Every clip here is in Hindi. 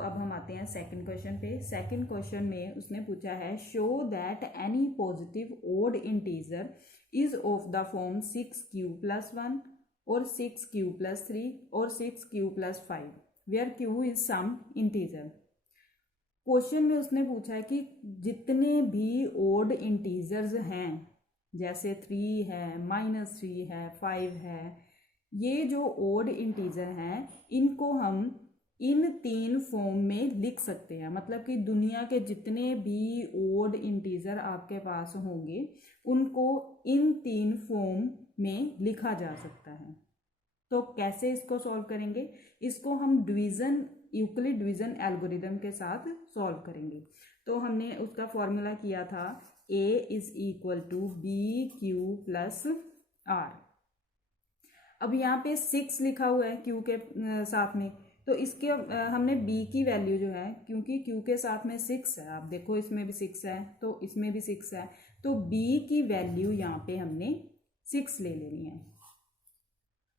अब हम आते हैं सेकंड क्वेश्चन पे। सेकंड क्वेश्चन में उसने पूछा है show that any positive odd integer is of the form 6q+1 और 6q+3 और 6q+5 where q is some integer. Question में उसने पूछा है कि जितने भी ओड इंटीजर्स हैं, जैसे 3 है, -3 है, 5 है, ये जो ओड इंटीजर हैं इनको हम इन 3 फॉर्म में लिख सकते हैं। मतलब कि दुनिया के जितने भी ओड इंटीजर आपके पास होंगे उनको इन 3 फॉर्म में लिखा जा सकता है। तो कैसे इसको सॉल्व करेंगे? इसको हम यूक्लिड डिवीजन एल्गोरिदम के साथ सॉल्व करेंगे। तो हमने उसका फॉर्मूला किया था a = bq+r। अब यहाँ पे 6 लिखा हुआ है q के साथ में, तो इसके हमने b की वैल्यू जो है, क्योंकि q के साथ में 6 है, आप देखो इसमें भी 6 है तो इसमें भी 6 है, तो b की वैल्यू यहाँ पे हमने 6 ले लेनी है।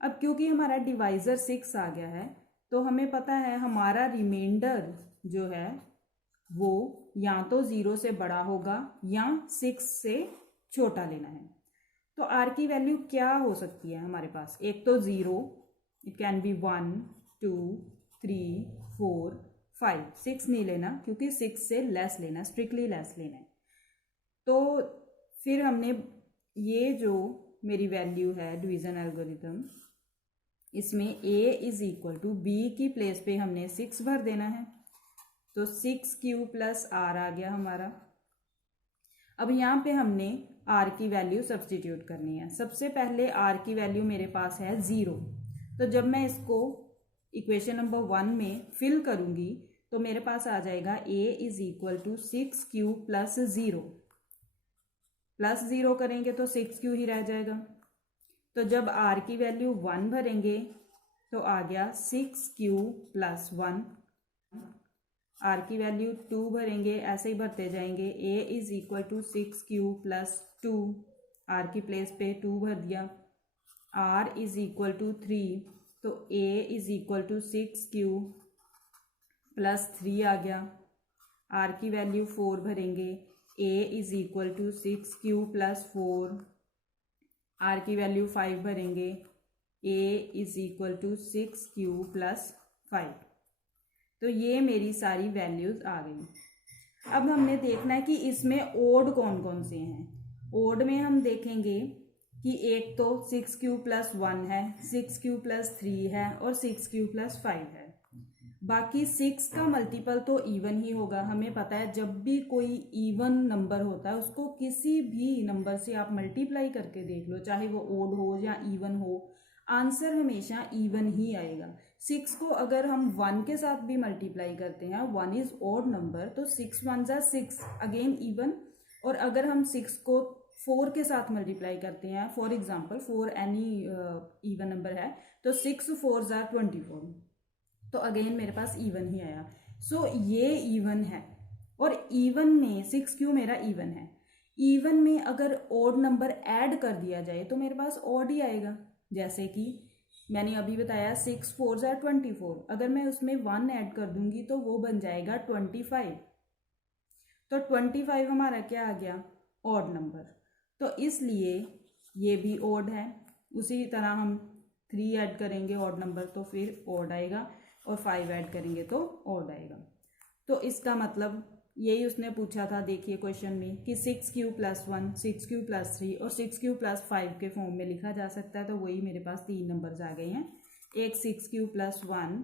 अब क्योंकि हमारा डिवाइजर 6 आ गया है तो हमें पता है हमारा रिमाइंडर जो है वो या तो 0 से बड़ा होगा या 6 से छोटा लेना है। तो r की वैल्यू क्या हो सकती है हमारे पास? एक तो 0, इट कैन बी 1, 2, 3, 4, 5, 6 नहीं लेना क्योंकि 6 से लेस लेना, स्ट्रिक्टली लेस लेना है। तो फिर हमने ये जो मेरी वैल्यू है डिवीजन एल्गोरिथम, इसमें a = b की प्लेस पे हमने 6 भर देना है, तो 6q+r आ गया हमारा। अब यहाँ पे हमने r की वैल्यू सब्सटीट्यूट करनी है। सबसे पहले r की वैल्यू मेरे पास है 0, तो जब मैं इसको इक्वेशन नंबर 1 में फिल करूँगी तो मेरे पास आ जाएगा a = 6q+0, +0 करेंगे तो 6q ही रह जाएगा। तो जब r की वैल्यू 1 भरेंगे तो आ गया 6q+1, r की वैल्यू 2 भरेंगे, ऐसे ही भरते जाएंगे। a = 6q+2, r की प्लेस पे 2 भर दिया। r = 3, तो a = 6q+3 आ गया। r की वैल्यू 4 भरेंगे, a = 6q+4, r की वैल्यू 5 भरेंगे, a = 6q+5। तो ये मेरी सारी वैल्यूज आ गई। अब हमने देखना है कि इसमें ओड कौन कौन से हैं। ओड में हम देखेंगे कि एक तो 6q+1 है, 6q+3 है और 6q+5 है। बाकी 6 का मल्टीपल तो इवन ही होगा। हमें पता है जब भी कोई इवन नंबर होता है उसको किसी भी नंबर से आप मल्टीप्लाई करके देख लो, चाहे वो ओड हो या इवन हो, आंसर हमेशा इवन ही आएगा। 6 को अगर हम 1 के साथ भी मल्टीप्लाई करते हैं, 1 इज ओड नंबर, तो 6 1 जा 6, अगेन इवन। और अगर हम 6 को 4 के साथ मल्टीप्लाई करते हैं, for example 4 any even number है, तो 6 4 जा 24, तो अगेन मेरे पास इवन ही आया। सो ये इवन है। और इवन में 6q मेरा इवन है। इवन में अगर ओड नंबर ऐड कर दिया जाए तो मेरे पास ओड ही आएगा। जैसे कि मैंने अभी बताया 6 4 जा 24, अगर मैं उसमें 1 ऐड कर दूंगी तो वो बन जाएगा 25। तो 25 हमारा क्या आ गया? Odd number. तो इसलिए ये भी ओड है। उसी तरह हम 3 ऐड करेंगे ओड नंबर तो फिर ओड आएगा, और 5 ऐड करेंगे तो ओड आएगा। तो इसका मतलब यही उसने पूछा था, देखिए क्वेश्चन में, कि 6q+1, 6q+3 और 6q+5 के फॉर्म में लिखा जा सकता है। तो वही मेरे पास 3 नंबर्स आ गए हैं, एक 6q+1,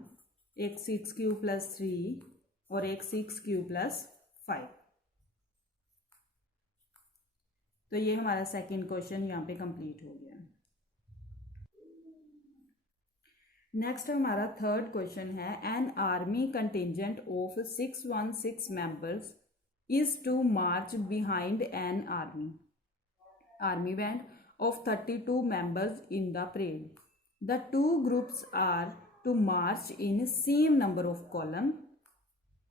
एक 6q+3 और एक 6q+5। तो ये हमारा सेकंड क्वेश्चन यहाँ पे कंप्लीट हो गया। नेक्स्ट हमारा थर्ड क्वेश्चन है, an army contingent of 616 members is to march behind an army band of 32 members in the parade. The two groups are to march in same number of column.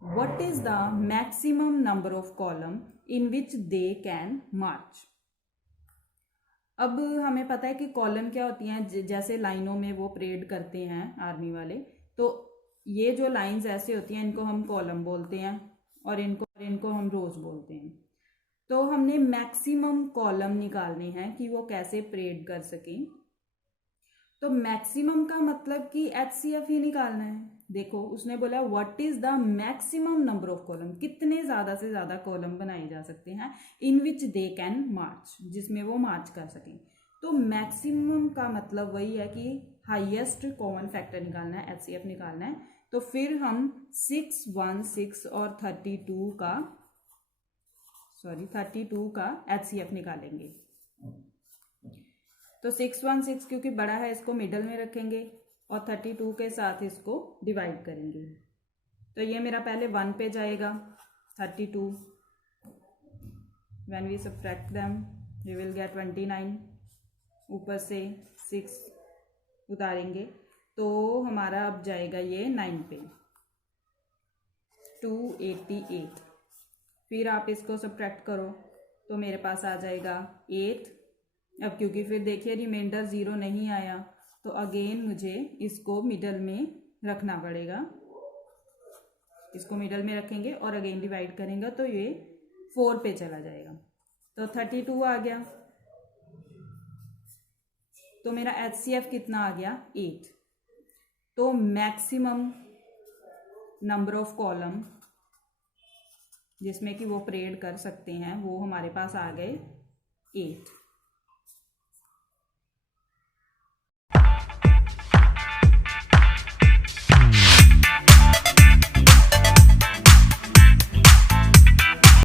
What is the maximum number of column in which they can march? अब हमें पता है कि कॉलम क्या होती हैं, जैसे लाइनों में वो परेड करते हैं आर्मी वाले, तो ये जो लाइंस ऐसे होती हैं इनको हम कॉलम बोलते हैं और इनको हम रोज बोलते हैं। तो हमने मैक्सिमम कॉलम निकालने हैं कि वो कैसे परेड कर सकें। तो मैक्सिमम का मतलब कि HCF ही निकालना है। देखो उसने बोला what is the maximum number of column, कितने ज़्यादा से ज़्यादा कॉलम बनाए जा सकते हैं इन विच दे कैन मार्च, जिसमें वो मार्च कर सकें। तो मैक्सिमम का मतलब वही है कि हाईएस्ट कॉमन फैक्टर निकालना है, HCF निकालना है। तो फिर हम 6, 1, 6 और 32 का HCF निकालेंगे। तो 6, 1, 6 क्योंकि बड़ा है इसको मिडल में रखेंगे और 32 के साथ इसको डिवाइड करेंगे। तो ये मेरा पहले 1 पे जाएगा 32, when we subtract them we will get 29, ऊपर से 6 उतारेंगे तो हमारा अब जाएगा ये 9 पे 288। फिर आप इसको सबट्रैक्ट करो तो मेरे पास आ जाएगा 8। अब क्योंकि फिर देखिए रिमाइंडर 0 नहीं आया तो अगेन मुझे इसको मिडल में रखना पड़ेगा। इसको मिडल में रखेंगे और अगेन डिवाइड करेंगे तो ये 4 पे चला जाएगा। तो 32 आ गया। तो मेरा HCF कितना आ गया 8। तो मैक्सिमम नंबर ऑफ कॉलम जिसमें कि वो परेड कर सकते हैं वो हमारे पास आ गए 8।